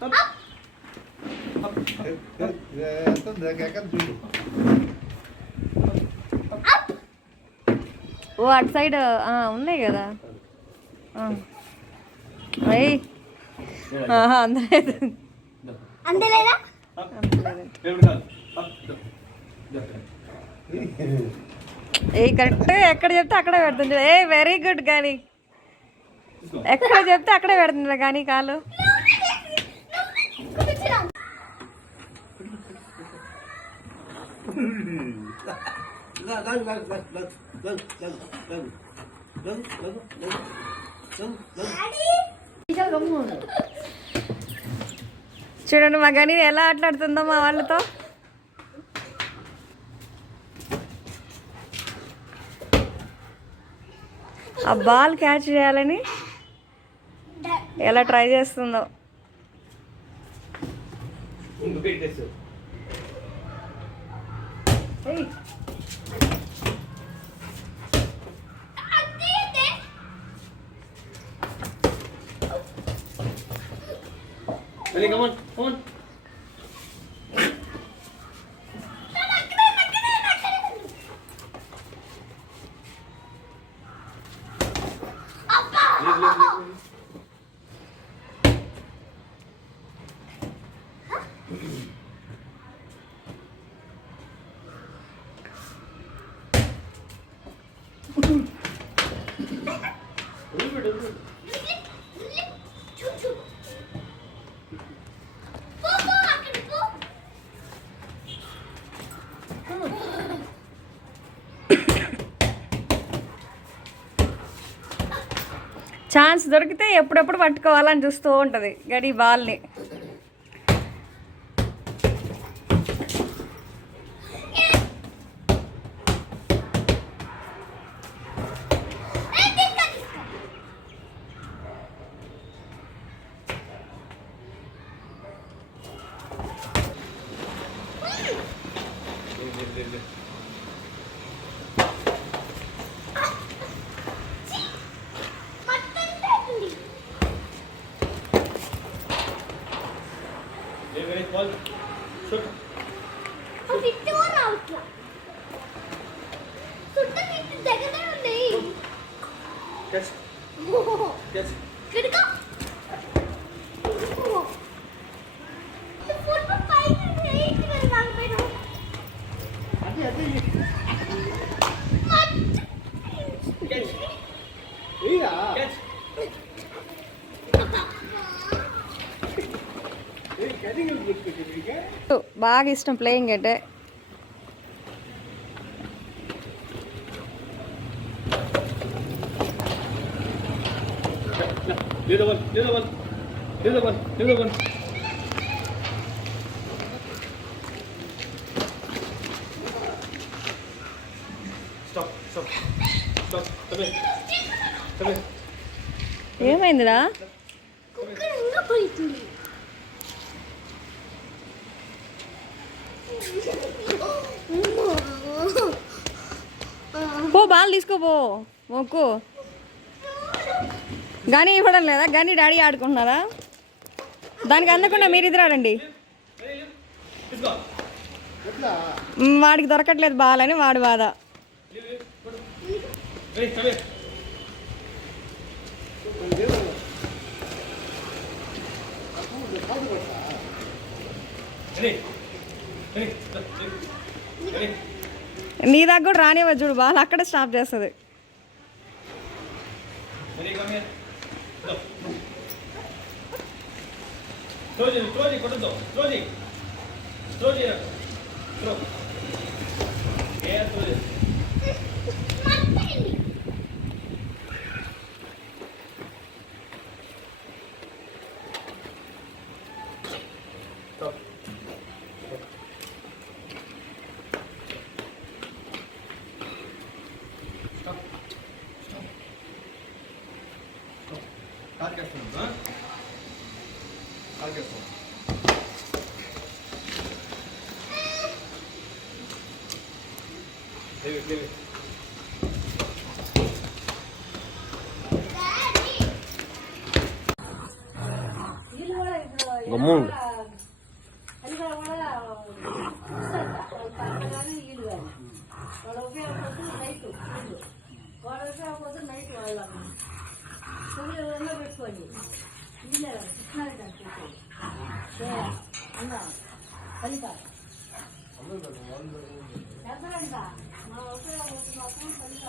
ఓ అటు సైడ్ ఉన్నాయి కదా అందలేదా ఏ కరెక్ట్ ఎక్కడ చెప్తే అక్కడే పెడుతుంది. A very good. కానీ ఎక్కడ చెప్తే అక్కడే పెడుతుంది కానీ కాలు. చూడండి మా గని ఎలా ఆటలాడుతుందో మా వాళ్ళతో. ఆ బాల్ క్యాచ్ చేయాలని ఎలా ట్రై చేస్తుందో. Come on, come on. Chance దొరికితే ఎప్పుడెప్పుడు పట్టుకోవాలని చూస్తూ ఉంటుంది గడి బాల్ని. బాగా ఇష్టం ప్లేయింగ్ అంటే. ఏమైందిరా? పో బాల్ తీసుకోపో. మొక్కు గని ఇవ్వడం లేదా? గని డాడీ ఆడుకుంటున్నారా? దానికి అందకుండా మీరిద్దరు ఆడండి. వాడికి దొరకట్లేదు బాల్ అని వాడు బాధ. నీ దాకా కూడా రానివ్వ చూడు, బాల్ అక్కడే స్టాప్ చేస్తుంది. గమ్ముండు. అది కూడా కానీ వీళ్ళు కానీ వాళ్ళు ఉపయోగపోతే నైట్ వీళ్ళు వాళ్ళు ఉపయోగపోతే నైట్ వాళ్ళు ఎవరన్నా పెట్టుకోండి ఇంజనీర్ కృష్ణారెడ్డి అన్న ఫలిత ఎంత మా ఉపయోగపోతే మాత్రం ఫలిత